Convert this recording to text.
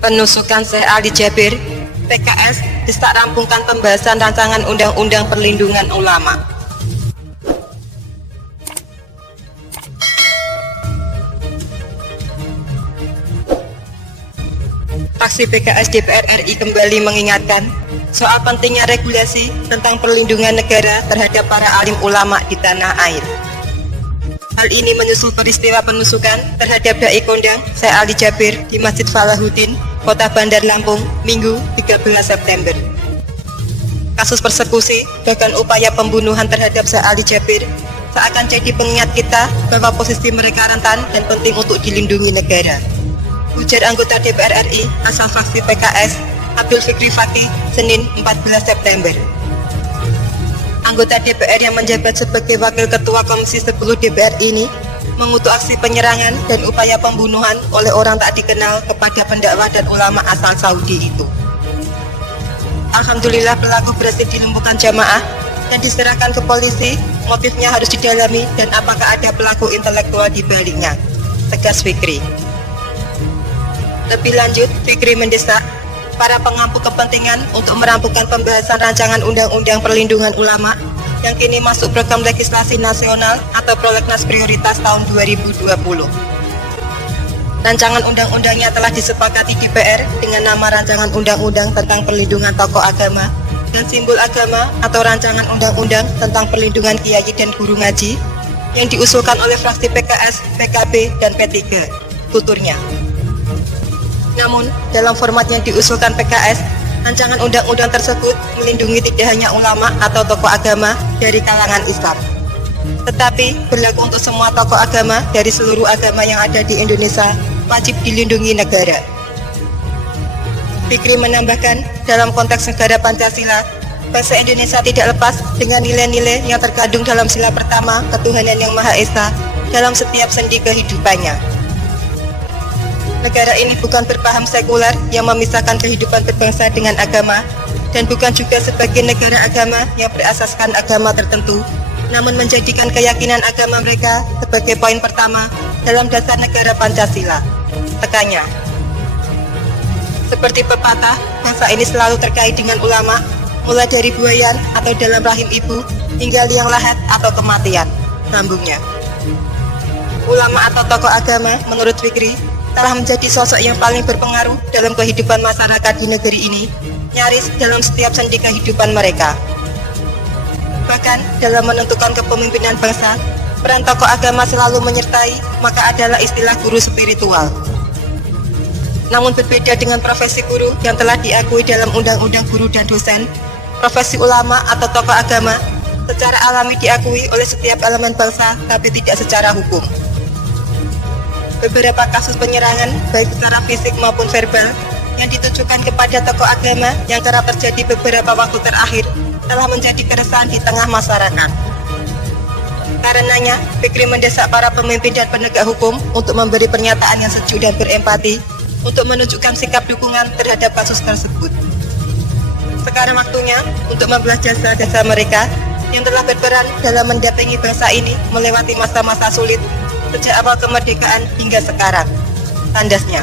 Penusukan Syekh Ali Jabir, PKS desak rampungkan pembahasan rancangan Undang-Undang Perlindungan Ulama. Fraksi PKS DPR RI kembali mengingatkan soal pentingnya regulasi tentang perlindungan negara terhadap para alim ulama di tanah air. Hal ini menyusul peristiwa penusukan terhadap dai kondang Syekh Ali Jabir di Masjid Falahuddin, Kota Bandar Lampung, Minggu 13 September. Kasus persekusi bahkan upaya pembunuhan terhadap Syekh Ali Jabir seakan jadi pengingat kita bahwa posisi mereka rentan dan penting untuk dilindungi negara. Ujar anggota DPR RI asal fraksi PKS Abdul Fikri Fakih, Senin 14 September. Anggota DPR yang menjabat sebagai Wakil Ketua Komisi 10 DPR ini mengutuk aksi penyerangan dan upaya pembunuhan oleh orang tak dikenal kepada pendakwah dan ulama asal Saudi itu. Alhamdulillah pelaku berhasil dilumpuhkan jamaah dan diserahkan ke polisi. Motifnya harus didalami dan apakah ada pelaku intelektual di baliknya, tegas Fikri. Lebih lanjut, Fikri mendesak para pengampu kepentingan untuk merampungkan pembahasan rancangan Undang-Undang Perlindungan Ulama yang kini masuk program legislasi nasional atau prolegnas prioritas tahun 2020. Rancangan undang-undangnya telah disepakati DPR dengan nama Rancangan Undang-Undang tentang Perlindungan Tokoh Agama dan Simbol Agama atau Rancangan Undang-Undang tentang Perlindungan Kiai dan Guru Ngaji yang diusulkan oleh fraksi PKS, PKB, dan P3, tuturnya. Namun, dalam format yang diusulkan PKS, rancangan undang-undang tersebut melindungi tidak hanya ulama atau tokoh agama dari kalangan Islam, tetapi berlaku untuk semua tokoh agama dari seluruh agama yang ada di Indonesia wajib dilindungi negara. Fikri menambahkan, dalam konteks negara Pancasila, bangsa Indonesia tidak lepas dengan nilai-nilai yang terkandung dalam sila pertama ketuhanan yang Maha Esa dalam setiap sendi kehidupannya. Negara ini bukan berpaham sekuler yang memisahkan kehidupan berbangsa dengan agama, dan bukan juga sebagai negara agama yang berasaskan agama tertentu, namun menjadikan keyakinan agama mereka sebagai poin pertama dalam dasar negara Pancasila. Tekannya, seperti pepatah, bangsa ini selalu terkait dengan ulama, mulai dari buayan atau dalam rahim ibu, hingga liang lahat atau kematian, sambungnya. Ulama atau tokoh agama, menurut Fikri, telah menjadi sosok yang paling berpengaruh dalam kehidupan masyarakat di negeri ini, nyaris dalam setiap sendi kehidupan mereka. Bahkan dalam menentukan kepemimpinan bangsa, peran tokoh agama selalu menyertai, maka adalah istilah guru spiritual. Namun berbeda dengan profesi guru yang telah diakui dalam Undang-Undang Guru dan Dosen, profesi ulama atau tokoh agama secara alami diakui oleh setiap elemen bangsa, tapi tidak secara hukum. Beberapa kasus penyerangan, baik secara fisik maupun verbal, yang ditujukan kepada tokoh agama yang kerap terjadi beberapa waktu terakhir, telah menjadi keresahan di tengah masyarakat. Karenanya, Fikri mendesak para pemimpin dan penegak hukum untuk memberi pernyataan yang sejuk dan berempati, untuk menunjukkan sikap dukungan terhadap kasus tersebut. Sekarang waktunya untuk membalas jasa-jasa mereka yang telah berperan dalam mendampingi bangsa ini melewati masa-masa sulit sejak awal kemerdekaan hingga sekarang, tandasnya.